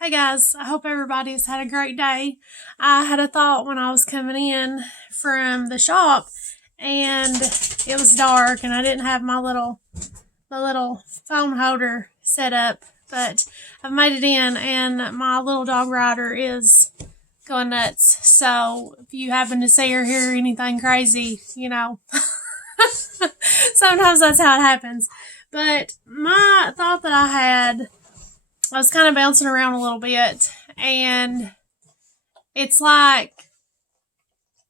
Hey guys, I hope everybody's had a great day. I had a thought when I was coming in from the shop and it was dark and I didn't have my little phone holder set up, but I've made it in and my little dog Ryder is going nuts. So if you happen to see or hear anything crazy, sometimes that's how it happens. But my thought that I had, I was kind of bouncing around a little bit, and it's like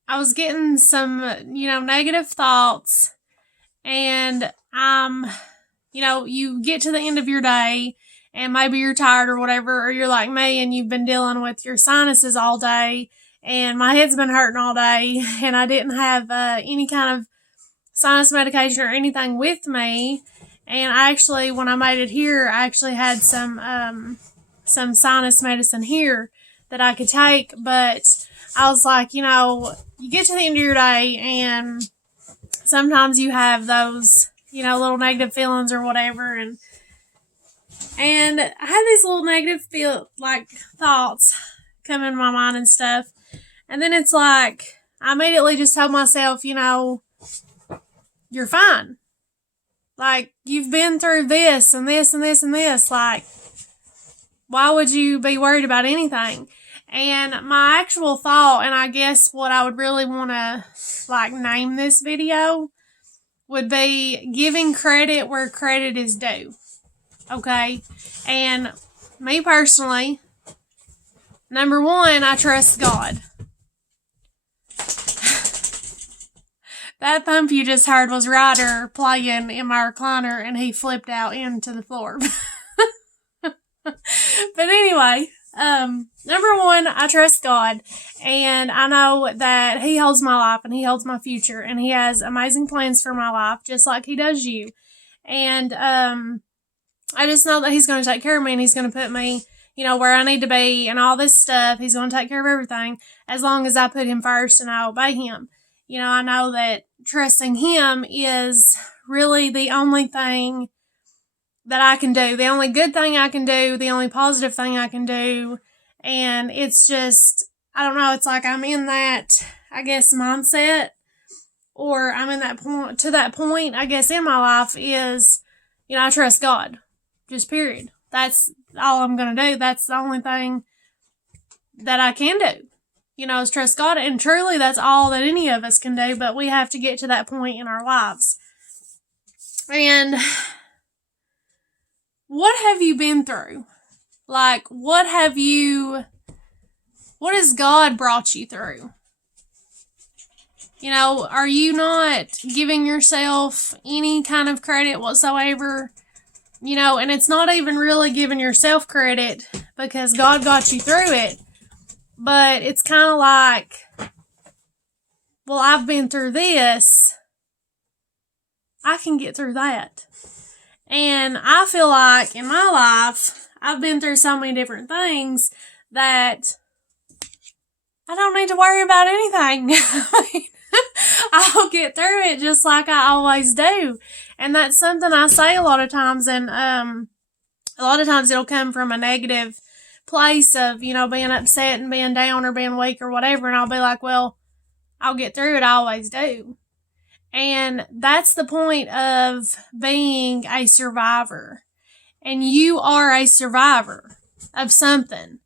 I was getting some, negative thoughts, and you get to the end of your day, and maybe you're tired or whatever, or you're like me, and you've been dealing with your sinuses all day, and my head's been hurting all day, and I didn't have any kind of sinus medication or anything with me. And I actually, when I made it here, I actually had some sinus medicine here that I could take. But I was like, you get to the end of your day and sometimes you have those, little negative feelings or whatever. And I had these little negative thoughts come in my mind and stuff. And then it's like, I immediately just told myself, you're fine. Like, you've been through this and this and this and this. Like, why would you be worried about anything? And my actual thought, and I guess what I would really want to, name this video, would be giving credit where credit is due. Okay? And me personally, number one, I trust God. That thump you just heard was Ryder playing in my recliner and he flipped out into the floor. But anyway, number one, I trust God and I know that He holds my life and He holds my future and He has amazing plans for my life just like He does you. And I just know that He's going to take care of me and He's going to put me, where I need to be and all this stuff. He's going to take care of everything as long as I put Him first and I obey Him. I know that trusting Him is really the only thing that I can do, the only good thing I can do, the only positive thing I can do. And it's just, I don't know, it's like I'm in that, I guess, mindset, or I'm in that point, I guess, in my life is, I trust God. Just period. That's all I'm going to do. That's the only thing that I can do. Is trust God. And truly, that's all that any of us can do, but we have to get to that point in our lives. And what have you been through? What has God brought you through? Are you not giving yourself any kind of credit whatsoever? And it's not even really giving yourself credit because God got you through it. But it's kind of like, well, I've been through this. I can get through that. And I feel like in my life, I've been through so many different things that I don't need to worry about anything. I'll get through it just like I always do. And that's something I say a lot of times. And a lot of times it'll come from a negative place of, being upset and being down or being weak or whatever. And I'll be like, well, I'll get through it. I always do. And that's the point of being a survivor. And you are a survivor of something.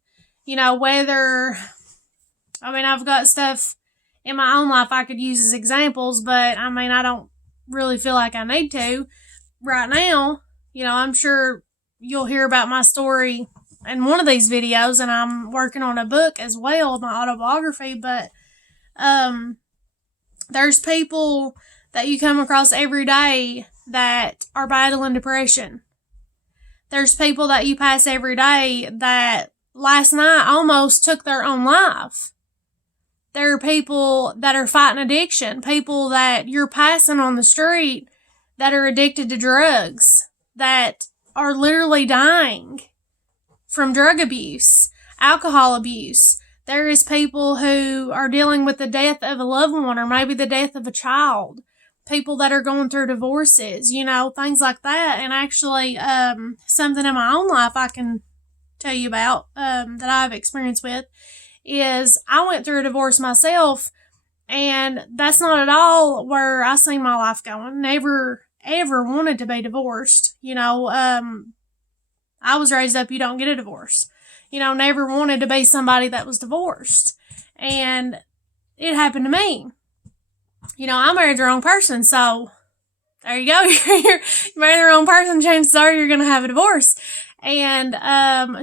I've got stuff in my own life I could use as examples, but I don't really feel like I need to right now. I'm sure you'll hear about my story in one of these videos, and I'm working on a book as well, my autobiography, but there's people that you come across every day that are battling depression. There's people that you pass every day that last night almost took their own life. There are people that are fighting addiction, people that you're passing on the street that are addicted to drugs, that are literally dying from drug abuse, alcohol abuse. There is people who are dealing with the death of a loved one or maybe the death of a child. People that are going through divorces, things like that. And actually, something in my own life I can tell you about that I've experienced with is I went through a divorce myself, and that's not at all where I seen my life going. Never ever wanted to be divorced. I was raised up, you don't get a divorce. Never wanted to be somebody that was divorced. And it happened to me. I married the wrong person, so there you go. You marry the wrong person, chances are you're going to have a divorce. And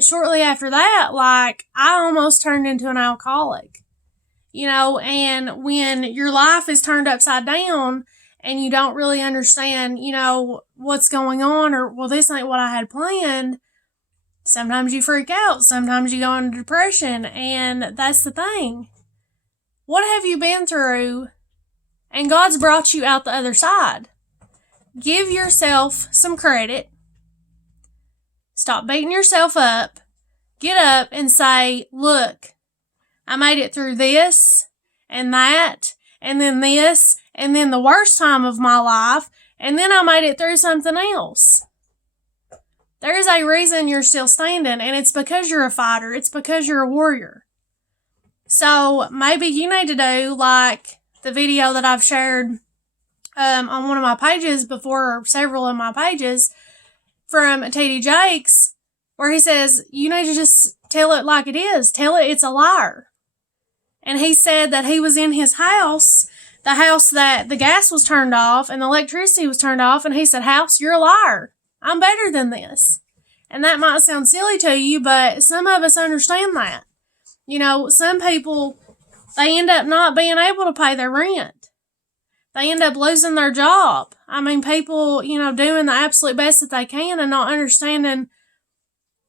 shortly after that, I almost turned into an alcoholic. And when your life is turned upside down and you don't really understand, what's going on, or, well, this ain't what I had planned, sometimes you freak out. Sometimes you go into depression. And that's the thing. What have you been through? And God's brought you out the other side. Give yourself some credit. Stop beating yourself up. Get up and say, look, I made it through this and that and then this and then the worst time of my life, and then I made it through something else. There's a reason you're still standing, and it's because you're a fighter. It's because you're a warrior. So maybe you need to do like the video that I've shared on one of my pages before, or several of my pages, from T.D. Jakes, where he says, you need to just tell it like it is. Tell it it's a liar. And he said that he was in his house, the house that the gas was turned off and the electricity was turned off, and he said, house, you're a liar. I'm better than this. And that might sound silly to you, but some of us understand that. Some people, they end up not being able to pay their rent. They end up losing their job. People, doing the absolute best that they can and not understanding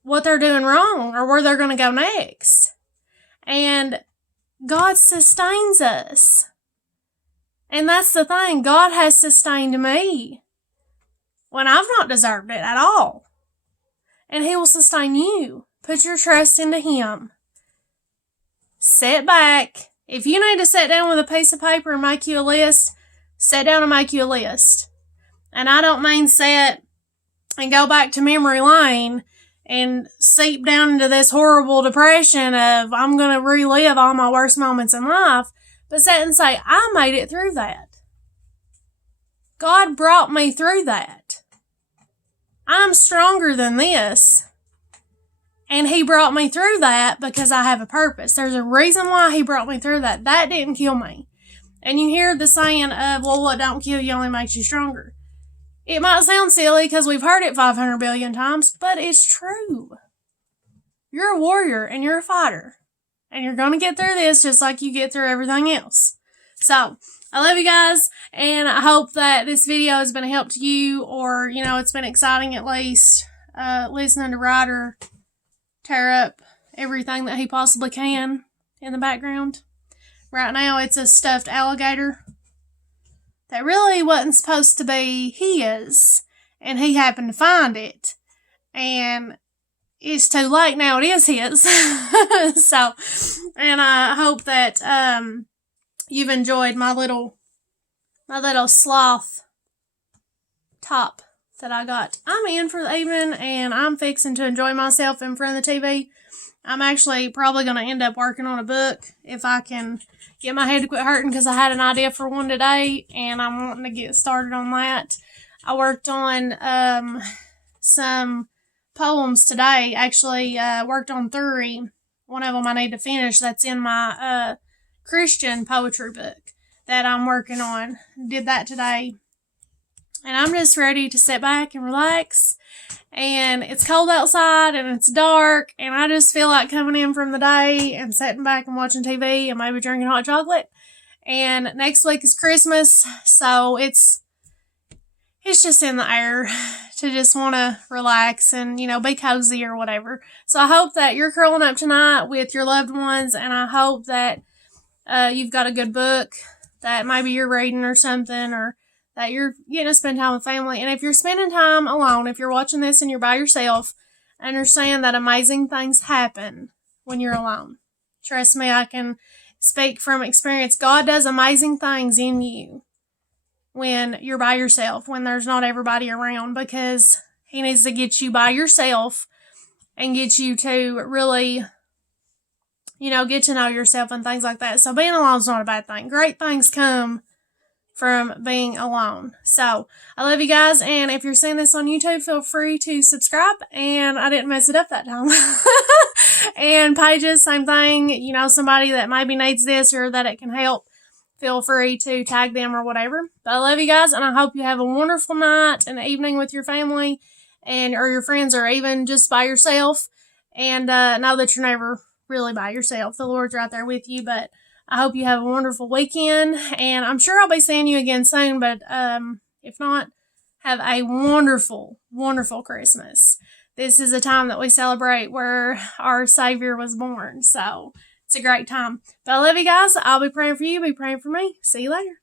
what they're doing wrong or where they're going to go next. And God sustains us. And that's the thing. God has sustained me when I've not deserved it at all. And He will sustain you. Put your trust into Him. Sit back. If you need to sit down with a piece of paper and make you a list, sit down and make you a list. And I don't mean sit and go back to memory lane and seep down into this horrible depression of I'm going to relive all my worst moments in life, but sit and say, I made it through that. God brought me through that. I'm stronger than this. And He brought me through that because I have a purpose. There's a reason why He brought me through that. That didn't kill me. And you hear the saying of, well, what don't kill you only makes you stronger. It might sound silly because we've heard it 500 billion times, but it's true. You're a warrior and you're a fighter. And you're going to get through this just like you get through everything else. So, I love you guys, and I hope that this video has been a help to you, or, it's been exciting at least, listening to Ryder tear up everything that he possibly can in the background. Right now, it's a stuffed alligator that really wasn't supposed to be his, and he happened to find it, and it's too late now, it is his. So, and I hope that, you've enjoyed my little sloth top that I got. I'm in for the evening, and I'm fixing to enjoy myself in front of the TV. I'm actually probably going to end up working on a book if I can get my head to quit hurting, because I had an idea for one today, and I'm wanting to get started on that. I worked on some poems today. Actually, worked on 3. One of them I need to finish. That's in my Christian poetry book that I'm working on. Did that today. And I'm just ready to sit back and relax. And it's cold outside and it's dark, and I just feel like coming in from the day and sitting back and watching TV and maybe drinking hot chocolate. And next week is Christmas, so it's just in the air to just want to relax and, be cozy or whatever. So I hope that you're curling up tonight with your loved ones, and I hope that you've got a good book that maybe you're reading or something, or that you're getting to spend time with family. And if you're spending time alone, if you're watching this and you're by yourself, understand that amazing things happen when you're alone. Trust me, I can speak from experience. God does amazing things in you when you're by yourself, when there's not everybody around, because He needs to get you by yourself and get you to really, get to know yourself and things like that. So being alone is not a bad thing. Great things come from being alone. So I love you guys. And if you're seeing this on YouTube, feel free to subscribe. And I didn't mess it up that time. And pages, same thing. Somebody that maybe needs this or that it can help, feel free to tag them or whatever. But I love you guys, and I hope you have a wonderful night and evening with your family or your friends, or even just by yourself. And know that you're never really by yourself. The Lord's right there with you. But I hope you have a wonderful weekend, and I'm sure I'll be seeing you again soon. But if not, have a wonderful, wonderful Christmas. This is a time that we celebrate where our Savior was born. So it's a great time. But I love you guys. I'll be praying for you. Be praying for me. See you later.